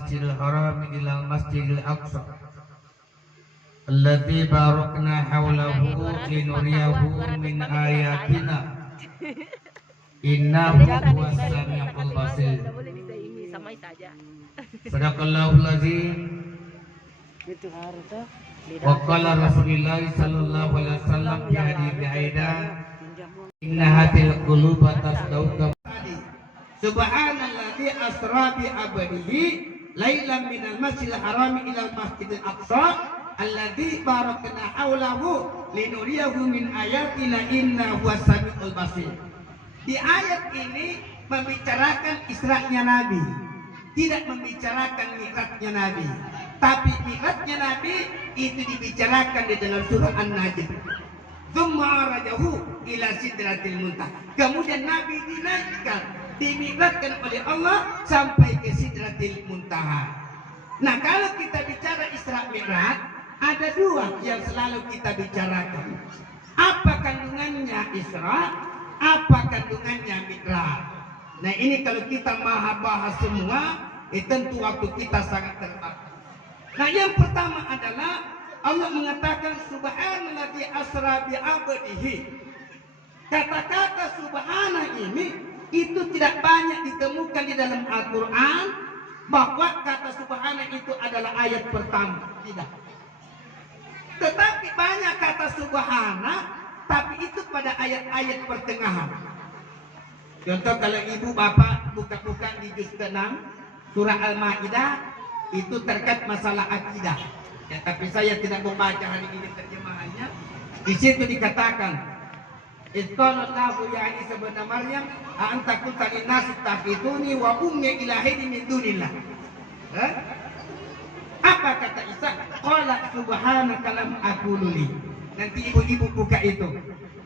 masjidil haram ila masjidil aqsa alladzi barakna hawlahu linuriyahu min ayatina innahu huwas samiul basir. Sadaqallahul azim. Wa qala Rasulullah sallallahu alaihi wasallam fi hadits aidan inna hatil quluba tasdauka. Subhanalladzi asra bi abdihi lailan minal masjidil haram ila masjidil aqsa alladzi barakna haulahu linuriyahu min ayatina innahu huwas samiul basir. Di ayat ini membicarakan Isra'nya Nabi, tidak membicarakan mi'rajnya Nabi. Tapi mi'rajnya Nabi itu dibicarakan di dalam surah An-Najm. Tsumma arajahu ila sidratil muntaha. Kemudian Nabi dinaikkan, dimi'rajkan oleh Allah sampai ke sidratil muntaha. Nah, kalau kita bicara Isra Mi'raj, ada dua yang selalu kita bicarakan. Apa kandungannya Isra? Apa kandungannya Mi'raj? Nah, ini kalau kita bahas semua, tentu waktu kita sangat terbatas. Nah, yang pertama adalah Allah mengatakan subhanalladzi asra bi 'abdihi. Kata-kata subhana ini itu tidak banyak ditemukan di dalam Al-Qur'an, bahwa kata subhana itu adalah ayat pertama, tidak. Tetapi banyak kata subhana, tapi itu pada ayat-ayat pertengahan. Contoh kalau ibu bapak buka-buka di juz ke-6 surah Al-Maidah, itu terkait masalah akidah. Ya, tapi saya tidak membaca hari ini terjemahannya. Di situ dikatakan, Isqalallahu ya Isa bin Maryam, anta qulta lin-nasi taqituni wa ummi ilahi min dunillah. Apa kata Isa? Qala subhanaka lam aqulu li. Nanti ibu-ibu buka itu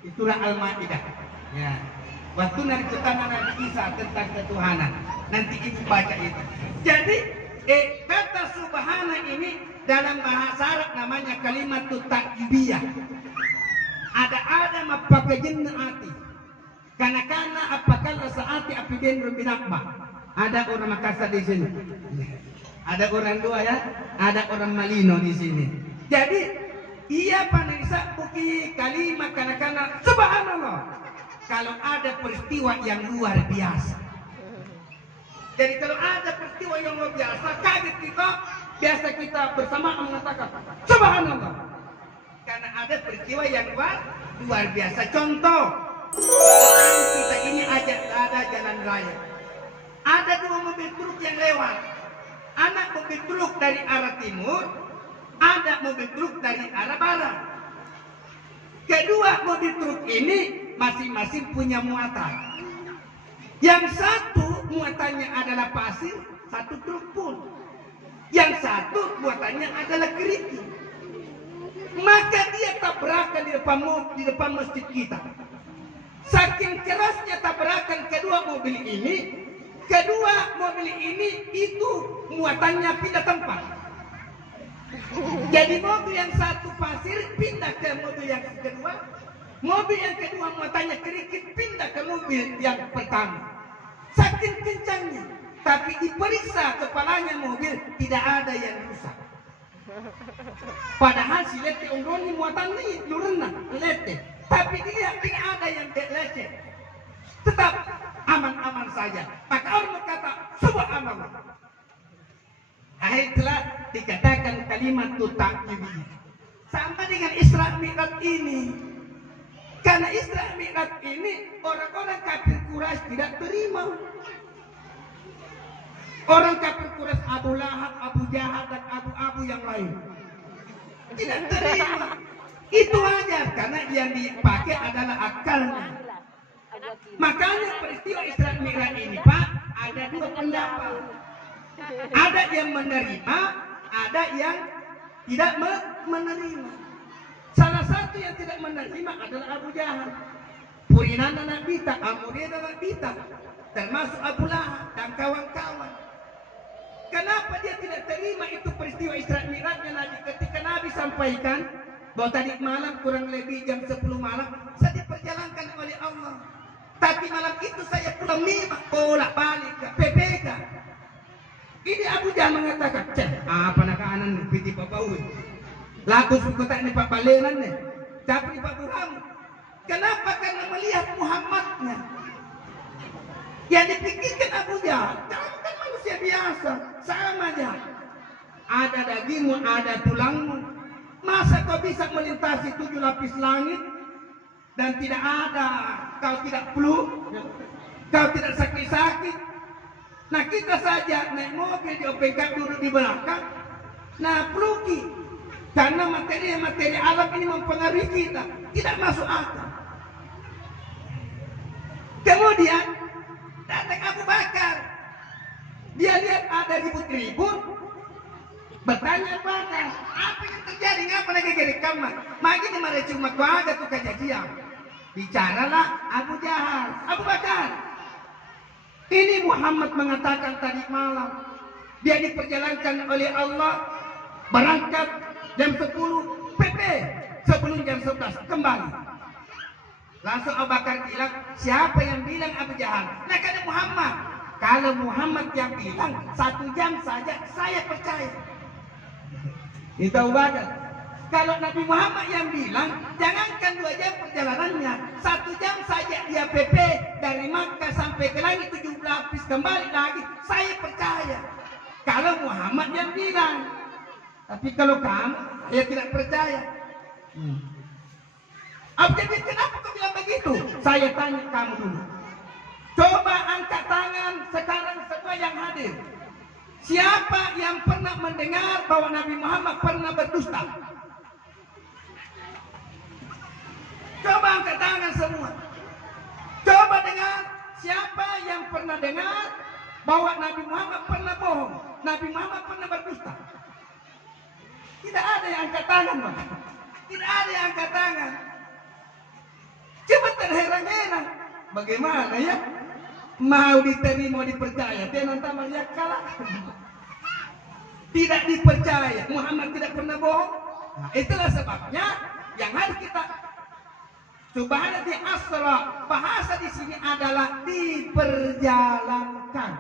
di surah Al-Maidah. Ya. Waktu ceritakan Nabi Isa tentang ketuhanan, nanti ibu baca itu. Jadi kata subhana ini dalam bahasa Arab namanya kalimat ta'jibiyah. Ada mapaka jennaati. Karena apakah saati apiden binakba. Ada orang Makassar di sini. Ada orang dua ya, ada orang Malino di sini. Jadi ia panisa buki kalimat karena subhanallah. Kalau ada peristiwa yang luar biasa. Jadi kalau ada peristiwa yang luar biasa, kaget kita, biasa kita bersamaan mengatakan subhanallah. Karena ada peristiwa yang luar biasa. Contoh, kita ini ada jalan raya. Ada dua mobil truk yang lewat. Anak mobil truk dari arah timur, ada mobil truk dari arah barat. Kedua mobil truk ini masing-masing punya muatan. Yang satu muatannya adalah pasir, satu truk pun. Yang satu muatannya adalah kerikil. Maka dia tabrakan di depan masjid kita. Saking kerasnya tabrakan kedua mobil ini itu muatannya pindah tempat. Jadi mobil yang satu pasir pindah ke mobil yang kedua. Mobil yang kedua muatannya kerikil pindah ke mobil yang pertama. Saking kencangnya, tapi diperiksa kepalanya mobil tidak ada yang rusak. Padahal si lete unggoni muatan ini lurena lete, tapi dia tidak ada yang lecet. Tetap aman-aman saja. Maka orang berkata subhanallah. Akhirnya dikatakan kalimat ta'jibiyah. Sama dengan Isra Mi'raj ini. Karena Isra Mi'raj ini orang-orang kafir Quraisy tidak terima. Orang kafir Quraisy Abu Lahab, Abu Jahal dan Abu yang lain tidak terima. Itu aja karena yang dipakai adalah akalnya. Makanya peristiwa Isra Mi'raj ini Pak ada dua pendapat. Ada yang menerima, ada yang tidak menerima. Salah satu yang tidak menerima adalah Abu Jahal. Purinana Nabita, Amurina Nabita, termasuk Abu Lahab dan kawan-kawan. Kenapa dia tidak terima itu peristiwa Isra Mi'rajnya Nabi? Ketika Nabi sampaikan bahwa tadi malam kurang lebih jam 10 malam saya diperjalankan oleh Allah. Tapi malam itu saya pulang bolak balik ke PPK. Ini Abu Jahal mengatakan, "Cek, apa nak anan piti papau? Lagu suku tak ni pak balenan ni. Tapi pak Burham. Kenapa? Karena melihat Muhammadnya. Yang dipikirkan Abu Jahal, kamu kan manusia biasa, sama aja. Ada dagingmu, ada tulangmu. Masa kau bisa melintasi 7 lapis langit dan tidak ada, kau tidak flu, kau tidak sakit-sakit. Nah kita saja naik mobil di OPK duduk di belakang, nah peluki. Karena materi alam ini mempengaruhi kita, tidak masuk akal. Kemudian datang Abu Bakar, dia lihat ada ribut-ribut, bertanya Bakar, apa yang terjadi? Ngapa lagi rekaman? Magi ni mara cuma kau ada tu kejadian. Bicaralah Abu Jahal, Abu Bakar. Ini Muhammad mengatakan tadi malam dia diperjalankan oleh Allah berangkat jam 10 PP sebelum jam 11 kembali. Langsung Abu Bakar bilang, siapa yang bilang Abu Jahal? Nah kata Muhammad. Kalau Muhammad yang bilang 1 jam saja saya percaya. Itu Abu Bakar. Kalau Nabi Muhammad yang bilang, jangankan 2 jam perjalanannya, 1 jam saja dia PP dari Makkah sampai ke langit 7 lapis kembali lagi, saya percaya. Kalau Muhammad yang bilang, tapi kalau kamu, dia tidak percaya. Abu Jahal, kenapa kau bilang begitu? Saya tanya kamu dulu. Coba angkat tangan sekarang semua yang hadir. Siapa yang pernah mendengar bahwa Nabi Muhammad pernah berdusta? Coba angkat tangan semua. Coba dengar, siapa yang pernah dengar bahwa Nabi Muhammad pernah bohong, Nabi Muhammad pernah berdusta? Tidak ada yang angkat tangan, Pak. Tidak ada yang angkat tangan. Coba terheran-heran. Bagaimana ya? Mau diterima, dipercaya. Dia nanti melihat kalah. Tidak dipercaya. Muhammad tidak pernah bohong. Nah, itulah sebabnya yang harus kita subhanallah di asra. Bahasa di sini adalah diperjalankan.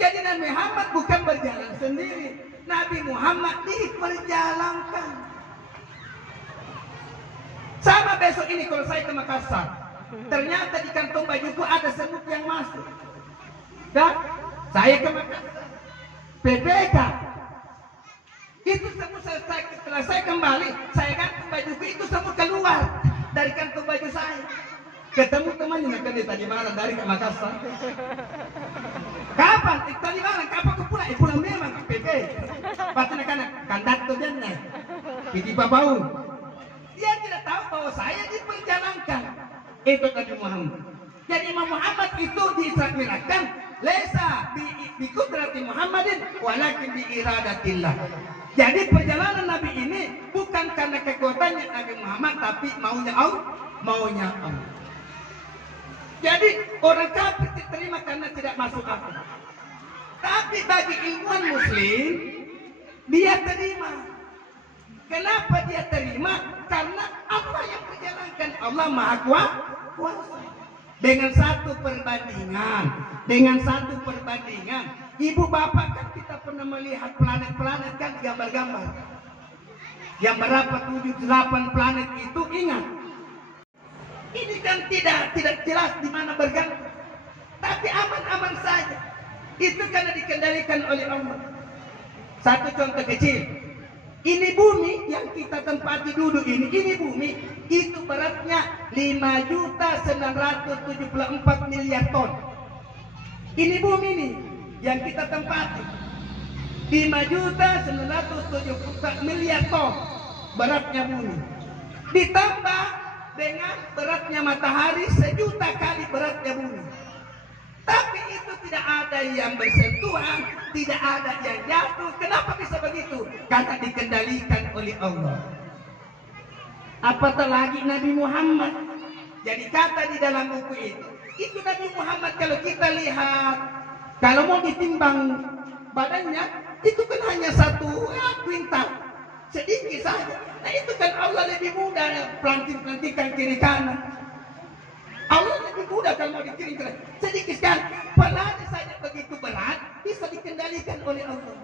Jadi Nabi Muhammad bukan berjalan sendiri. Nabi Muhammad diperjalankan. Sama besok ini kalau saya ke Makassar, ternyata di kantong bajuku ada semut yang masuk. Dan saya ke Makassar, PPK. Itu semut setelah saya kembali, saya gantung bajuku, itu semut keluar dari kantong baju saya. Ketemu temannya, nak tadi malam dari ke Makassar. Kapan? Tadi malam, kapan kau pulang? Pulang memang PP. Pasti nak kandat tu dia naik. Ini bau. Dia tidak tahu bahwa saya diperjalankan. Itu Nabi Muhammad. Jadi Imam Muhammad itu disakmirakan. Lesa bi kudrati Muhammadin walakin bi iradatillah. Jadi perjalanan Nabi ini bukan karena kekuatannya Nabi Muhammad, tapi maunya Allah. Jadi orang kafir diterima karena tidak masuk akal. Tapi bagi ilmuwan Muslim, dia terima. Kenapa dia terima? Karena apa yang dijalankan Allah Maha Kuasa. Dengan satu perbandingan, ibu bapak kan kita pernah melihat planet-planet kan gambar-gambar. Yang berapa 7-8 planet itu ingat. Ini kan tidak jelas di mana bergantung. Tapi aman-aman saja. Itu karena dikendalikan oleh Allah. Satu contoh kecil. Ini bumi yang kita tempati duduk ini bumi itu beratnya 5.974 miliar ton. Ini bumi nih yang kita tempati 5.974 miliar ton beratnya bumi. Ditambah dengan beratnya matahari 1 juta kali beratnya bumi. Tapi itu tidak ada yang bersentuhan, tidak ada yang jatuh. Kenapa bisa begitu? Karena dikendalikan oleh Allah. Apatah lagi Nabi Muhammad. Jadi kata di dalam buku itu Nabi Muhammad kalau kita lihat, kalau mau ditimbang badannya, itu kan hanya 1 kuintal. Sedikit saja. Nah itu kan Allah lebih mudah pelantik-pelantikan kiri kanan. Allah lebih mudah kalau mau dikirim sedikit sekali. Pelana saja begitu berat, bisa dikendalikan oleh Allah.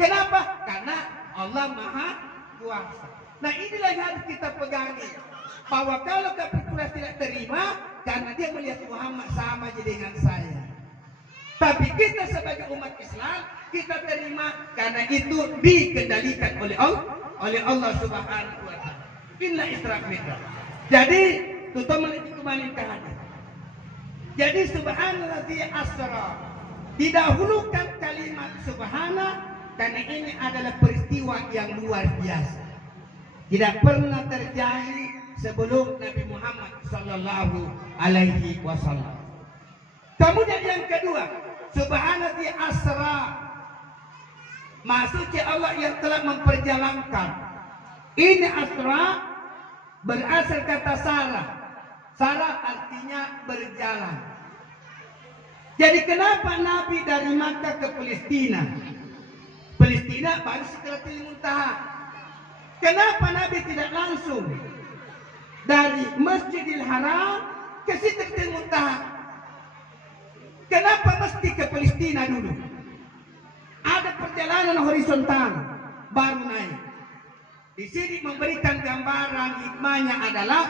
Kenapa? Karena Allah Maha Kuasa. Nah inilah yang harus kita pegangi. Bahwa kalau kapitulas tidak terima, karena dia melihat Muhammad sama aja dengan saya. Tapi kita sebagai umat Islam, kita terima karena itu dikendalikan oleh Allah Subhanahu wa taala. Inna Isra' Mi'raj. Jadi tutup menikmati. Jadi subhanallazi asra. Didahulukan kalimat subhana karena ini adalah peristiwa yang luar biasa. Tidak pernah terjadi sebelum Nabi Muhammad sallallahu alaihi wasallam. Kemudian yang kedua, subhanallazi asra. Maksudnya Allah yang telah memperjalankan. Ini asra berasal kata sarah. Sarah artinya berjalan. Jadi kenapa Nabi dari Makkah ke Palestina? Palestina baru Sidratul Muntaha. Kenapa Nabi tidak langsung dari Masjidil Haram ke Sidratul Muntaha? Kenapa mesti ke Palestina dulu? Ada perjalanan horizontal baru naik. Di sini memberikan gambaran hikmahnya adalah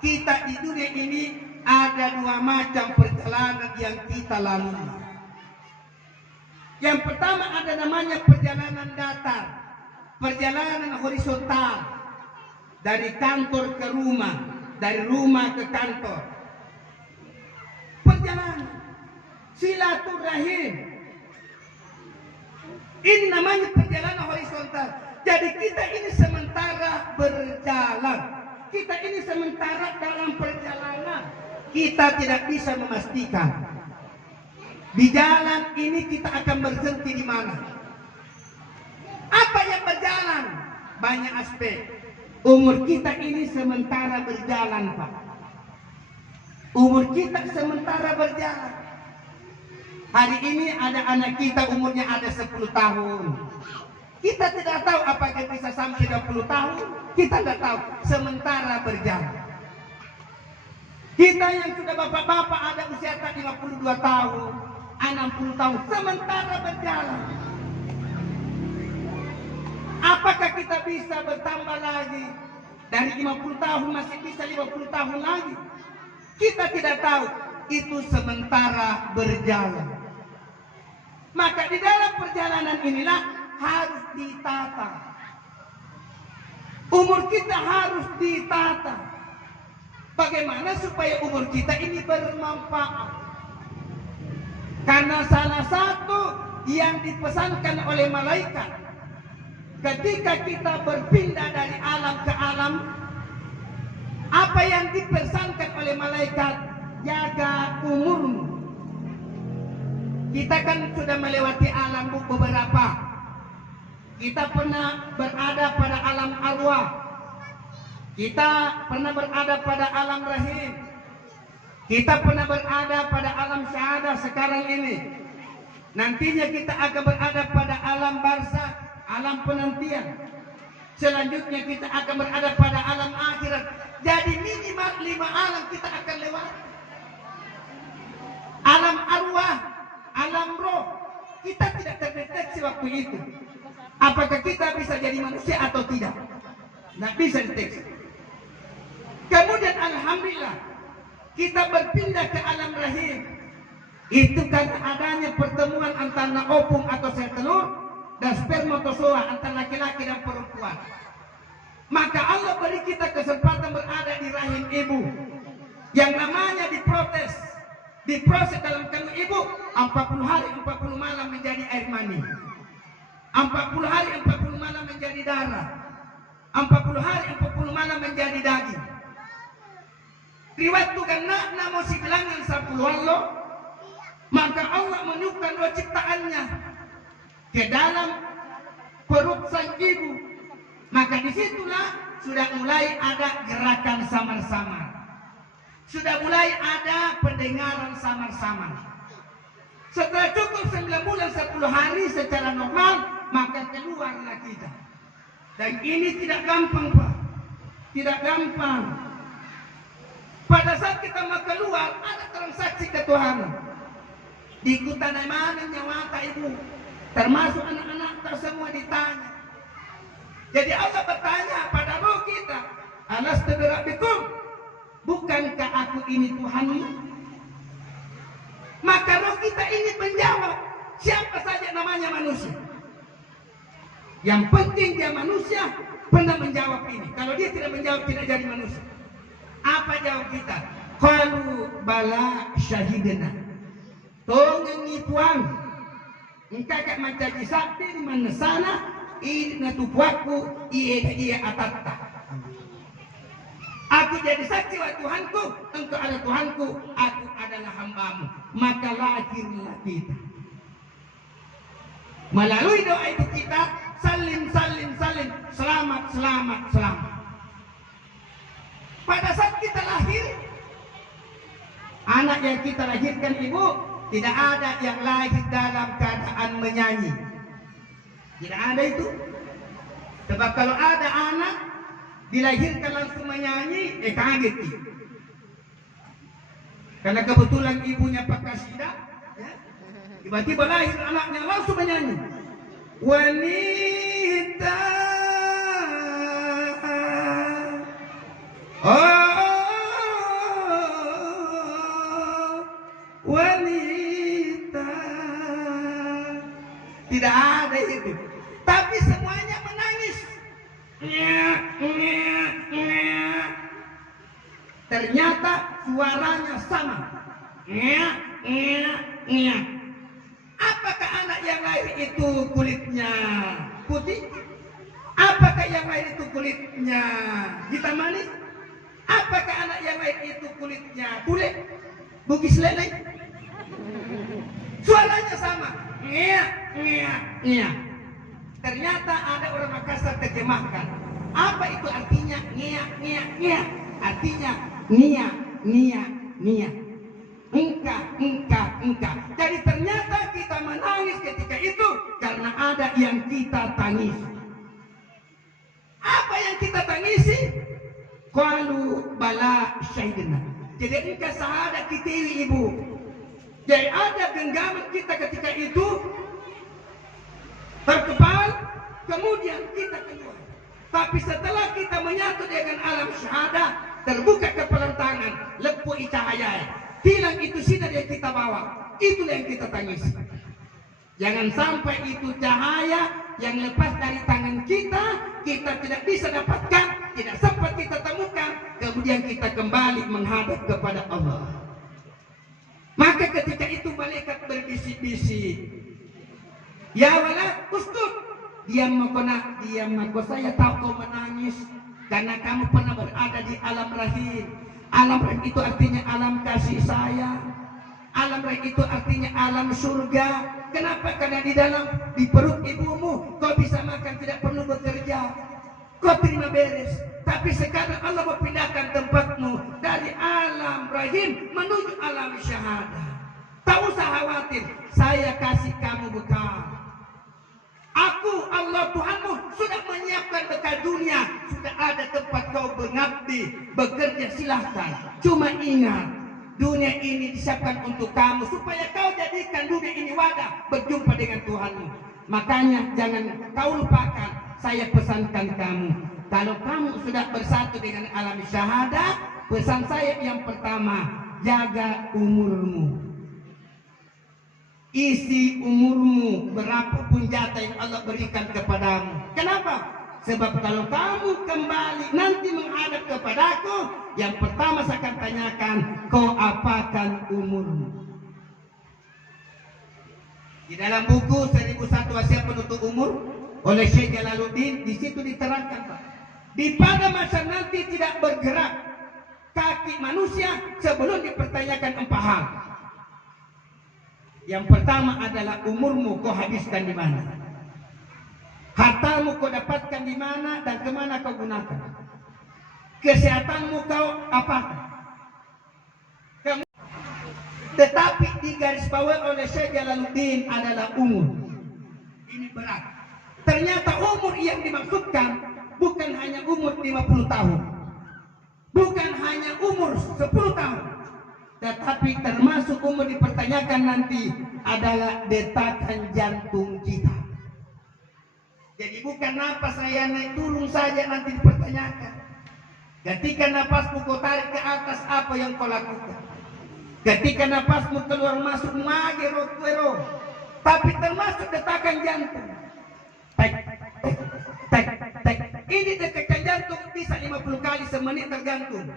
kita di dunia ini ada dua macam perjalanan yang kita lalui. Yang pertama ada namanya perjalanan datar, perjalanan horizontal dari kantor ke rumah, dari rumah ke kantor. Perjalanan silaturahim. Ini namanya perjalanan horizontal. Jadi kita ini sementara berjalan. Kita ini sementara dalam perjalanan. Kita tidak bisa memastikan di jalan ini kita akan berhenti di mana. Apa yang berjalan? Banyak aspek. Umur kita ini sementara berjalan, Pak. Umur kita sementara berjalan. Hari ini ada anak kita umurnya ada 10 tahun. Kita tidak tahu apakah bisa sampai 20 tahun. Kita tidak tahu. Sementara berjalan. Kita yang sudah bapak-bapak ada usia 52 tahun, 60 tahun. Sementara berjalan. Apakah kita bisa bertambah lagi? Dari 50 tahun masih bisa 50 tahun lagi. Kita tidak tahu. Itu sementara berjalan. Maka di dalam perjalanan inilah harus ditata. Umur kita harus ditata. Bagaimana supaya umur kita ini bermanfaat? Karena salah satu yang dipesankan oleh malaikat ketika kita berpindah dari alam ke alam, apa yang dipesankan oleh malaikat? Jaga umurmu. Kita kan sudah melewati alam beberapa. Kita pernah berada pada alam arwah. Kita pernah berada pada alam rahim. Kita pernah berada pada alam syahadah sekarang ini. Nantinya kita akan berada pada alam barzakh, alam penantian. Selanjutnya kita akan berada pada alam akhirat. Jadi minimal 5 alam kita akan lewat. Alam arwah, alam roh. Kita tidak terdeteksi waktu itu. Apakah kita bisa jadi manusia atau tidak? Tidak bisa deteksi. Kemudian alhamdulillah kita berpindah ke alam rahim. Itu karena adanya pertemuan antara opung atau sel telur dan spermatozoa antara laki-laki dan perempuan. Maka Allah beri kita kesempatan berada di rahim ibu. Yang namanya diproses dalam kandung ibu 40 hari 40 malam menjadi air mani. 40 hari 40 malam menjadi darah. 40 hari 40 malam menjadi daging. Riwayat karena namo si bilangan 10 Allah, maka Allah meniupkan dua ciptaannya ke dalam perut sang ibu. Maka disitulah sudah mulai ada gerakan samar-samar. Sudah mulai ada pendengaran samar-samar. Setelah cukup 9 bulan 10 hari secara normal, maka keluarlah kita. Dan ini tidak gampang, Pak. Tidak gampang. Pada saat kita mau keluar, ada transaksi ketuhanan. Ikutan mana nyawa ibu. termasuk anak-anak semua ditanya. Jadi Allah bertanya pada roh kita, alastu birabbikum, bukankah aku ini Tuhanmu? Maka roh kita ingin menjawab, siapa saja namanya manusia. Yang penting dia manusia pernah menjawab ini. Kalau dia tidak menjawab, tidak jadi manusia. Apa jawab kita? Qalu bala syahidna. Tongengi Tuhan, engkau kak menjadi sakti di mana sana, ini natupuaku, iya atatta. Aku jadi saksi wa Tuhanku, engkau adalah Tuhanku, aku adalah hambamu. Maka lahirlah kita. Melalui doa itu kita salim, selamat. Pada saat kita lahir, anak yang kita lahirkan ibu, tidak ada yang lahir dalam keadaan menyanyi. Tidak ada itu. Sebab kalau ada anak dilahirkan langsung menyanyi, kaget dia. Karena kebetulan ibunya pakai kasidah, ya, tiba-tiba lahir anaknya langsung menyanyi. Wanita, wanita. Tidak ada itu. Tapi semuanya menangis. Ternyata suaranya sama. Apakah anak yang lahir itu kulitnya putih? Apakah yang lahir itu kulitnya hitam manis? Apakah anak yang lahir itu kulitnya bule? Bugis leleng? Suaranya sama. Ternyata ada orang Makassar terjemahkan. Apa itu artinya? Artinya nia. Engka. Jadi ternyata kita menangis ketika itu karena ada yang kita tangisi. Apa yang kita tangisi? Qalu bala syahidna. Jadi engkau syahadat kita ibu. Jadi ada genggaman kita ketika itu terkepal, kemudian kita keluar. Tapi setelah kita menyatu dengan alam syahadah, terbuka kepalan tangan, lepui cahaya. Hilang itu sinar yang kita bawa. Itulah yang kita tangisi. Jangan sampai itu cahaya yang lepas dari tangan kita tidak bisa dapatkan, tidak sempat kita temukan, kemudian kita kembali menghadap kepada Allah. Maka ketika itu malaikat berbisik-bisik, ya walad uskut, diam mako, saya tahu kau menangis karena kamu pernah berada di alam rahim. Alam rahim itu artinya alam kasih sayang. Alam rahim itu artinya alam surga. Kenapa? Karena di perut ibumu kau bisa makan, tidak perlu bekerja, kau terima beres. Tapi sekarang Allah memindahkan tempatmu dari alam rahim menuju alam syahadah. Tak usah khawatir, saya kasih kamu bekal. Aku Allah Tuhanmu sudah menyiapkan bekal dunia. Sudah ada tempat kau mengabdi, bekerja, silahkan. Cuma ingat, dunia ini disiapkan untuk kamu supaya kau jadikan dunia ini wadah berjumpa dengan Tuhanmu. Makanya jangan kau lupakan, saya pesankan kamu. Kalau kamu sudah bersatu dengan alam syahadah, pesan saya yang pertama, jaga umurmu. Isi umurmu berapapun jatah yang Allah berikan kepadamu. Kenapa? Sebab kalau kamu kembali nanti menghadap kepadaku, yang pertama saya akan tanyakan, kau apakan umurmu? Di dalam buku 1001 Wasiat Penutup Umur oleh Syekh Jalaluddin, di situ diterangkan, Pak, di pada masa nanti tidak bergerak kaki manusia sebelum dipertanyakan 4 hal. Yang pertama adalah umurmu kau habiskan di mana, hartamu kau dapatkan di mana dan kemana kau gunakan, kesehatanmu kau apakah. Tetapi digarisbawahi oleh Syekh Jalaluddin adalah umur. Ini berat. Ternyata umur yang dimaksudkan bukan hanya umur 50 tahun, bukan hanya umur 10 tahun, tetapi termasuk umur dipertanyakan nanti adalah detakan jantung kita. Jadi bukan napas saya naik turun saja nanti dipertanyakan. Ketika napasmu kau tarik ke atas, apa yang kau lakukan? Ketika napasmu keluar masuk magero, tapi termasuk detakan jantung. Tek, tek, tek, tek. Ini detakan jantung bisa 50 kali semenit tergantung.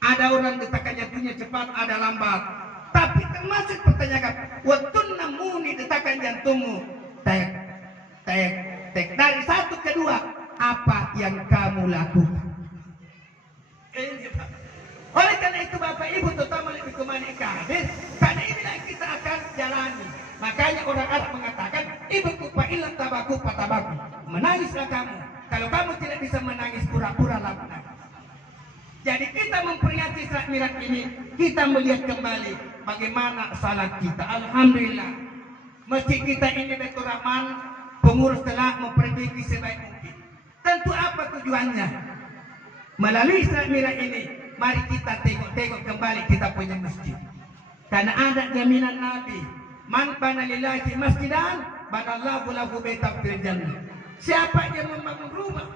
Ada orang detakan jantungnya cepat, ada lambat. Tapi termasuk pertanyaan, waktu namuni detakan jantungmu, tek, tek, tek. Dari 1 ke 2, apa yang kamu lakukan? Oleh karena itu Bapak Ibu terutama lebih kemana hadis, karena inilah yang kita akan jalani. Makanya orang Arab mengatakan, ibuku fa'ilan tabaku patabaku. Menangislah kamu. Kalau kamu tidak bisa menangis, pura-pura lah menangis. Jadi kita memperingati Isra Mi'raj ini, kita melihat kembali bagaimana salat kita. Alhamdulillah, masjid kita ini Baitur Rahman, pengurus telah memperbaiki sebaik mungkin. Tentu apa tujuannya? Melalui Isra Mi'raj ini, mari kita tengok kembali kita punya masjid. Karena ada jaminan Nabi, man bana lillahi masjidan, banallahu lahu baitan fil jannah. Siapa yang membangun rumah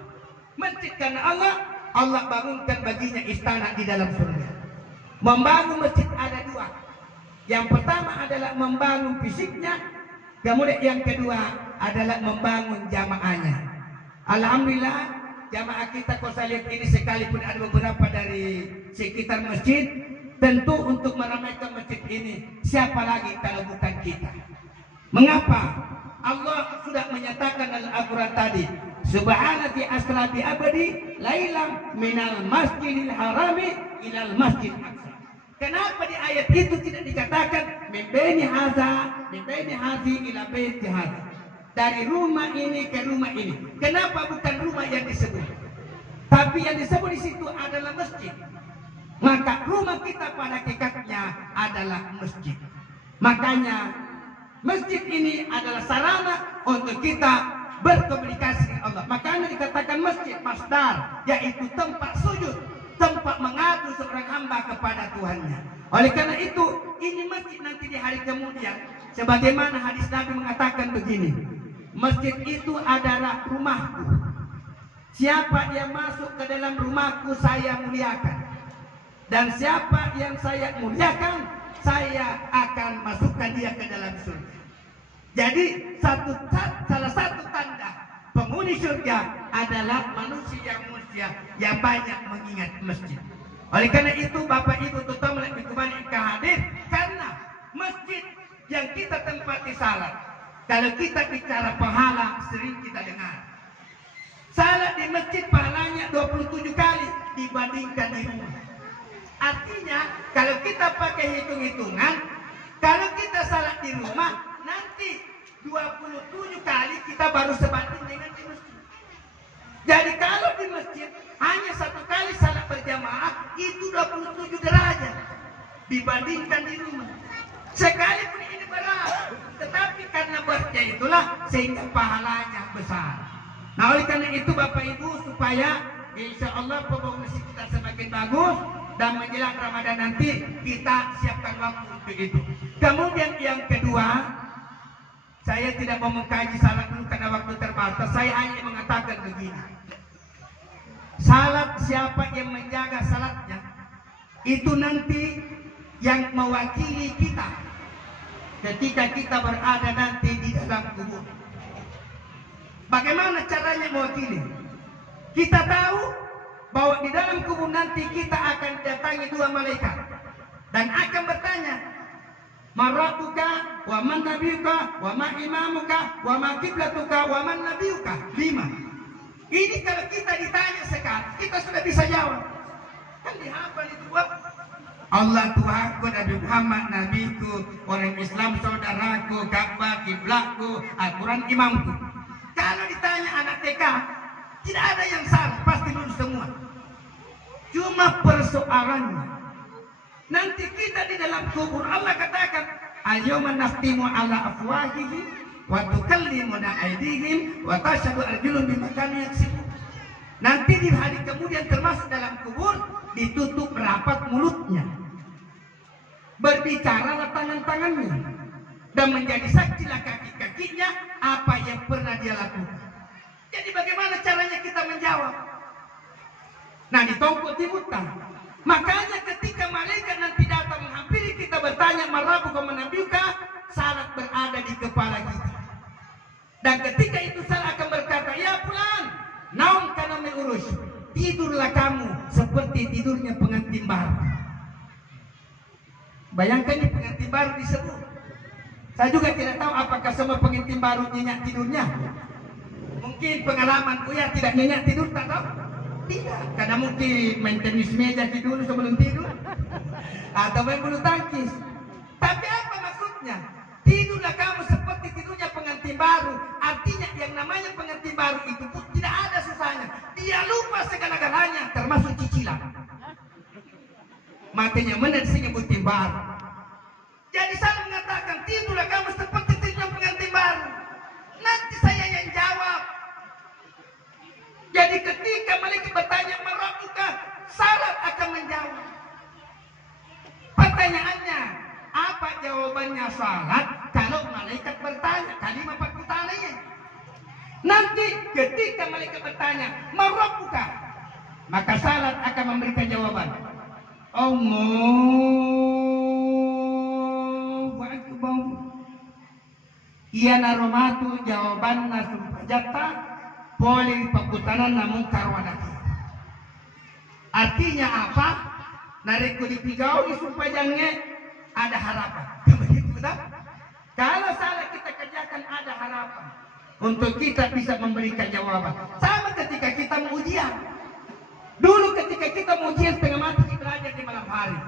masjid karena Allah, Allah bangunkan baginya istana di dalam surga. Membangun masjid ada 2. Yang pertama adalah membangun fisiknya, kemudian yang kedua adalah membangun jamaahnya. Alhamdulillah, jamaah kita kalau saya lihat ini sekalipun ada beberapa dari sekitar masjid, tentu untuk meramaikan masjid ini siapa lagi kalau bukan kita. Mengapa? Allah sudah menyatakan dalam Al-Quran tadi, Subhanallah asra bi abdi lailam minal masjidil harami ilal masjid aqsa. Kenapa di ayat itu tidak dikatakan min baini hazi ila baiti hazi, dari rumah ini ke rumah ini? Kenapa bukan rumah yang disebut? Tapi yang disebut di situ adalah masjid. Maka rumah kita pada hakikatnya adalah masjid. Makanya masjid ini adalah sarana untuk kita berkomunikasi dengan Allah. Makanya dikatakan masjid masdar, yaitu tempat sujud, tempat mengadu seorang hamba kepada Tuhannya. Oleh karena itu, ini masjid nanti di hari kemudian, sebagaimana hadis Nabi mengatakan begini, masjid itu adalah rumahku. Siapa yang masuk ke dalam rumahku, saya muliakan. Dan siapa yang saya muliakan, saya akan masukkan dia ke dalam surga. Jadi salah satu tanda penghuni surga adalah manusia yang banyak mengingat masjid. Oleh karena itu Bapak Ibu terutama lebih kembali ke hadis, karena masjid yang kita tempati salat. Kalau kita bicara pahala sering kita dengar. Salat di masjid pahalanya 27 kali dibandingkan di rumah. Artinya kalau kita pakai hitung-hitungan, kalau kita salat di rumah nanti 27 kali kita baru sebanding dengan di masjid. Jadi kalau di masjid hanya 1 kali salat berjamaah itu 27 derajat dibandingkan di rumah. Sekalipun ini berat, tetapi karena beratnya itulah sehingga pahalanya besar. Nah oleh karena itu Bapak Ibu, supaya insya Allah pembangunan kita semakin bagus dan menjelang Ramadan nanti kita siapkan waktu untuk itu. Kemudian yang kedua, saya tidak mau mengkaji salat dulu karena waktu terbatas. Saya hanya mengatakan begini, salat siapa yang menjaga salatnya itu nanti yang mewakili kita ketika kita berada nanti di dalam kubur. Bagaimana caranya mewakili? Kita tahu bahwa di dalam kubur nanti kita akan datangi 2 malaikat dan akan bertanya, Maratuka wa man nabiyuka wa ma imamuka wa ma kiblatuka wa man nabiyuka. 5. Ini kalau kita ditanya sekarang, kita sudah bisa jawab. Kan dihafal itu buat Allah Tuhanku, Nabi Muhammad nabiku, orang Islam saudaraku, Ka'bah kiblatku, Al-Quran imamku. Kalau ditanya anak TK, tidak ada yang salah, pasti lulus semua. Cuma persoalannya, nanti kita di dalam kubur Allah katakan, al-yawma naftimu ala afwahihim wa tukallimuna aydihim wa tashhadu arjuluhum bima kanu yaksibun. Nanti di hari kemudian termasuk dalam kubur ditutup rapat mulutnya, berbicara tangan-tangannya. dan menjadi saksilah kaki-kakinya apa yang pernah dia lakukan. Jadi bagaimana caranya kita menjawab? Nah, ditongkol timutkan. Makanya ketika malaikat nanti datang menghampiri kita bertanya, "Marabuka manabiuka?" Salat berada di kepala kita. Dan ketika itu salat akan berkata, "Ya fulan, naum kana urus." Tidurlah kamu seperti tidurnya pengantin baru. Bayangkan di pengantin baru disebut. Saya juga tidak tahu apakah semua pengantin baru nyenyak tidurnya. Mungkin pengalaman Buya tidak nyenyak tidur, tak tahu. Tidak, karena mungkin main tenis meja tidur sebelum tidur, atau main bulu tangkis. Tapi apa maksudnya? Tidurlah kamu seperti tidurnya pengantin baru. Artinya yang namanya pengantin baru itu pun tidak ada susahnya. Dia lupa segala-galanya, termasuk cicilan. Makanya mana disebut baru. Jadi saya mengatakan, tidurlah kamu seperti tidurnya pengantin baru. Nanti saya yang jawab. Jadi ketika malaikat bertanya, "Marabuka?" salat akan menjawab. Pertanyaannya, apa jawabannya salat kalau malaikat bertanya? Kalimat pertanyaannya. Nanti ketika malaikat bertanya, "Marabuka?" maka salat akan memberikan jawaban. Allahu Akbar. Ia naromatu jawaban nasumajata boleh peputaran namun karwanati. Artinya apa? Narik kulit hijau supaya ada harapan. Begitu betul? Kalau salah kita kerjakan ada harapan untuk kita bisa memberikan jawaban. Sama ketika kita ujian. Dulu ketika kita ujian setengah mati kita belajar di malam hari.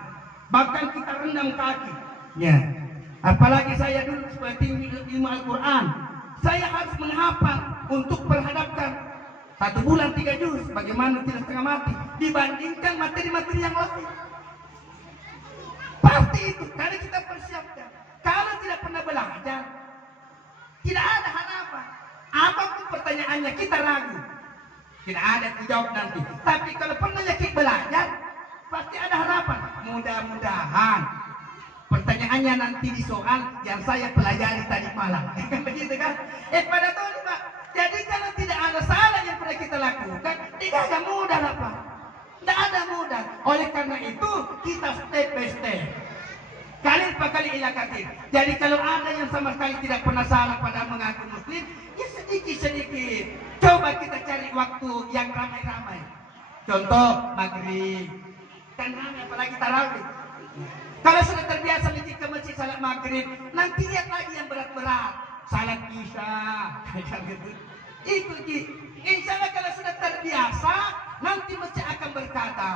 Bahkan kita rendam kaki. Ya. Apalagi saya dulu seperti ilmu Al-Quran. Saya harus menghafal untuk perhadapkan 1 bulan 3 juz. Bagaimana tidak setengah mati dibandingkan materi-materi yang lain. Pasti itu karena kita persiapkan. Kalau tidak pernah belajar, tidak ada harapan. Apapun pertanyaannya kita ragu. Tidak ada dijawab nanti. Tapi kalau pernah kita belajar, pasti ada harapan. Mudah-mudahan pertanyaannya nanti di soal yang saya pelajari tadi malam. Begitu kan? Pada tahun Pak. Jadi kalau tidak ada salah yang pernah kita lakukan, tidak ada mudah lah Pak. Tidak ada mudah. Oleh karena itu kita step by step. Kali per kali ilakatir. Jadi kalau ada yang sama sekali tidak pernah salah pada mengaku muslim, ya sedikit-sedikit. Coba kita cari waktu yang ramai-ramai. Contoh maghrib. Kan ramai apalagi tarawih. Kalau sudah terbiasa ke masjid salat maghrib, nanti lihat lagi yang berat-berat. Salat isya. Itu insya Allah kalau sudah terbiasa, nanti masjid akan berkata,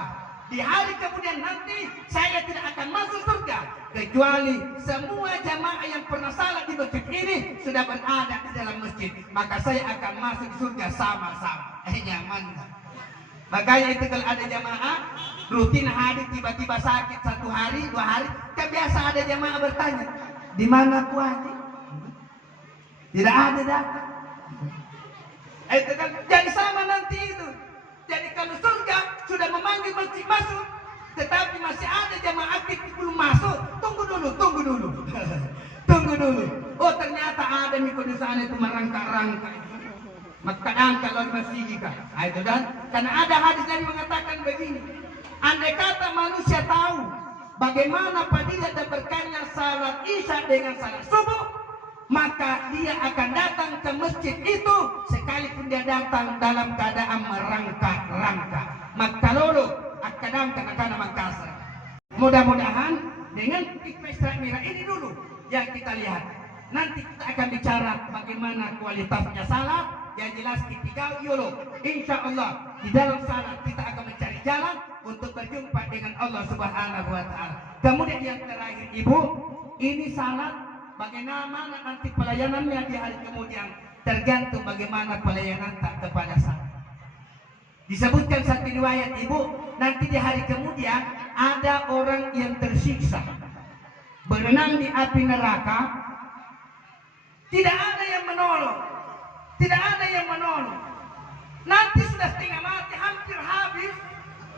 di hari kemudian nanti saya tidak akan masuk surga kecuali semua jamaah yang pernah salat di masjid ini sudah berada di dalam masjid, maka saya akan masuk surga sama-sama. Nyaman. Makanya itu kalau ada jamaah rutin hadir tiba-tiba sakit 1 hari 2 hari, kan biasa ada jamaah bertanya, "Di mana Ku Haji?" Tidak ada datang. Itu kan jadi sama nanti itu. Jadi kalau surga sudah memanggil masjid masuk, tetapi masih ada jamaah aktif belum masuk, tunggu dulu. Tunggu dulu. Oh ternyata ada nih di sana itu merangkak-rangkak. Maka kalau masih jika. Itu kan karena ada hadis yang mengatakan begini. Andai kata manusia tahu bagaimana fadilah dan berkahnya salat isya dengan salat subuh, maka dia akan datang ke masjid itu sekalipun dia datang dalam keadaan merangkak-rangkak. Maka lolo akan kena Makassar. Mudah-mudahan dengan hikmah Isra Mi'raj ini dulu yang kita lihat. Nanti kita akan bicara bagaimana kualitasnya salat. Yang jelas ketika yolo, insya Allah di dalam salat kita akan mencari jalan untuk berjumpa dengan Allah Subhanahu Wa Taala. Kemudian yang terakhir Ibu, ini salat bagaimana nanti pelayanannya di hari kemudian tergantung bagaimana pelayanan tak kepada salat. Disebutkan satu riwayat Ibu, nanti di hari kemudian ada orang yang tersiksa berenang di api neraka, tidak ada yang menolong. Tidak ada yang menolong. Nanti sudah setengah mati, hampir habis.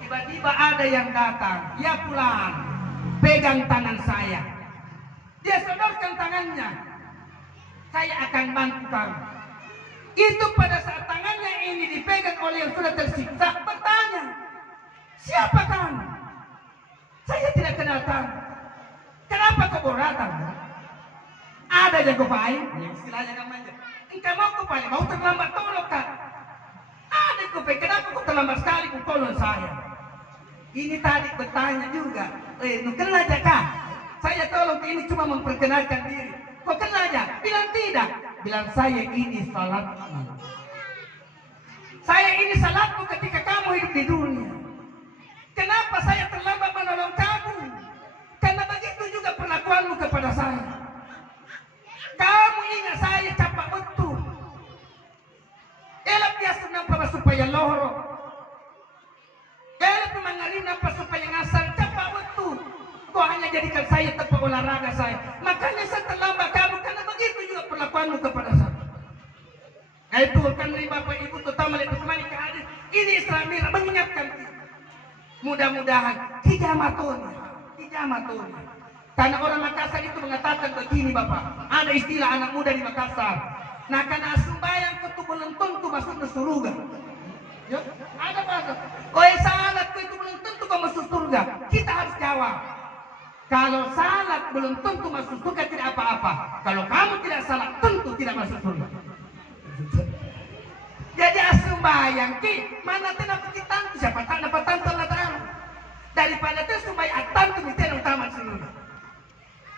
Tiba-tiba ada yang datang. "Ya fulan, pegang tangan saya." Dia sodorkan tangannya. Saya akan bantu kamu. Itu pada saat tangannya ini dipegang oleh yang sudah tersiksa, bertanya, siapa kamu? Saya tidak kenal kamu. Kenapa kau datang? Ada jago paling, istilahnya namanya. Engkau mau kau paling, mau terlambat tolong kan? Ada kau paling, kenapa kau terlambat sekali kau tolong saya? Ini tadi bertanya juga, kenal aja kah? Saya tolong ini cuma memperkenalkan diri. Kau kenal aja? Bilang tidak. Bilang saya ini salatmu. Saya ini salatmu ketika kamu hidup di dunia. Kenapa saya terlambat menolong kamu? Karena begitu juga perlakuanmu kepada saya. Kamu ingat saya capak betul. Elap dia senang pada supaya lohro. Elap mengari nampak supaya ngasar capak betul. Kau hanya jadikan saya tempat olahraga saya. Makanya saya terlambat kamu karena begitu juga perlakuanmu kepada saya. Nah itu kan dari bapak ibu terutama lihat kembali ke hadis. Ini Islam mengingatkan kita. Mudah-mudahan hijamatun. Karena orang Makassar itu mengatakan begini bapak. Ada istilah anak muda di Makassar. Nah karena sembahyang itu belum tentu masuk ke surga. Ya, ada bahasa. Salat itu belum tentu kau masuk surga. Kita harus jawab. Kalau salat belum tentu masuk surga tidak apa-apa. Kalau kamu tidak salat tentu tidak masuk surga. Jadi sembahyang mana dapat kita siapa tak dapat tanpa Allah Ta'ala. Daripada itu sembahyang tanpa kita utama surga.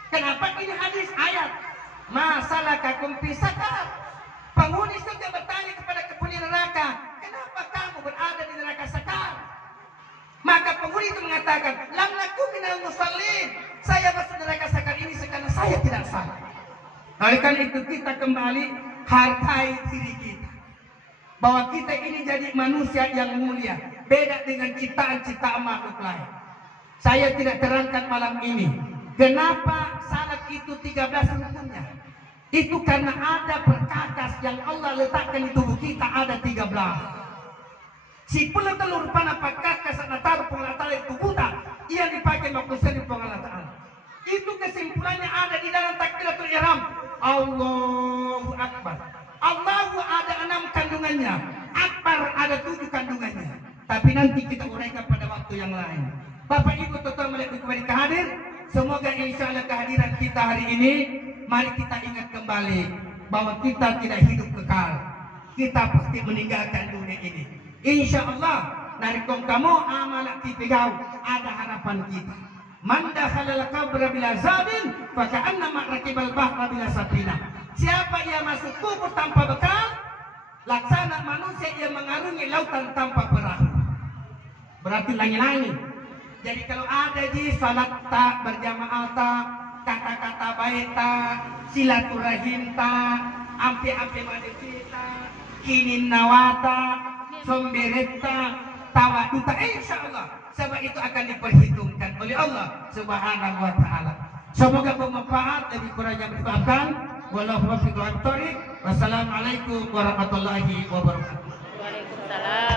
Kenapa ini hadis ayat? Masalah kakum pisakar. Penghuni surga bertanya kepada penghuni neraka, kenapa kamu berada di neraka sakar? Maka penghuni itu mengatakan, lam naku minal musallin. Saya masuk neraka sakar ini karena saya tidak salah. Oleh karena itu kita kembali hargai diri kita. Bahwa kita ini jadi manusia yang mulia. Beda dengan ciptaan-ciptaan makhluk lain. Saya tidak terangkan malam ini. Kenapa salat itu 13 rukunnya? Itu karena ada perkakas yang Allah letakkan di tubuh kita ada 13. Si pula telur panah perkakas na taruh pengalatala itu buta. Ia dipakai maksudnya di pengalatala. Itu kesimpulannya ada di dalam takbiratul ihram. Allahu Akbar. Allahu ada 6 kandungannya. Akbar ada 7 kandungannya. Tapi nanti kita uraikan pada waktu yang lain. Bapak Ibu total melihat kembali hadir. Semoga insya Allah kehadiran kita hari ini, mari kita ingat kembali bahwa kita tidak hidup kekal. Kita pasti meninggalkan dunia ini. Insya Allah, dari kamu amanat tipikau ada harapan kita. Manda halal kabra bila zabin, faka'anna ma'rakibal bahra bila sapina. Siapa yang masuk kubur tanpa bekal, laksana manusia yang mengarungi lautan tanpa perahu. Berarti langit-langit. Jadi kalau ada di salat tak berjamaah tak, kata-kata baik tak, silaturahim tak, ampi-ampi madisita, kinin nawata, sombereta, tawaduta, insya Allah. Sebab itu akan diperhitungkan oleh Allah Subhanahu wa Ta'ala. Semoga bermanfaat, lebih kurangnya bermaafkan. Wassalamualaikum warahmatullahi wabarakatuh. Waalaikumsalam.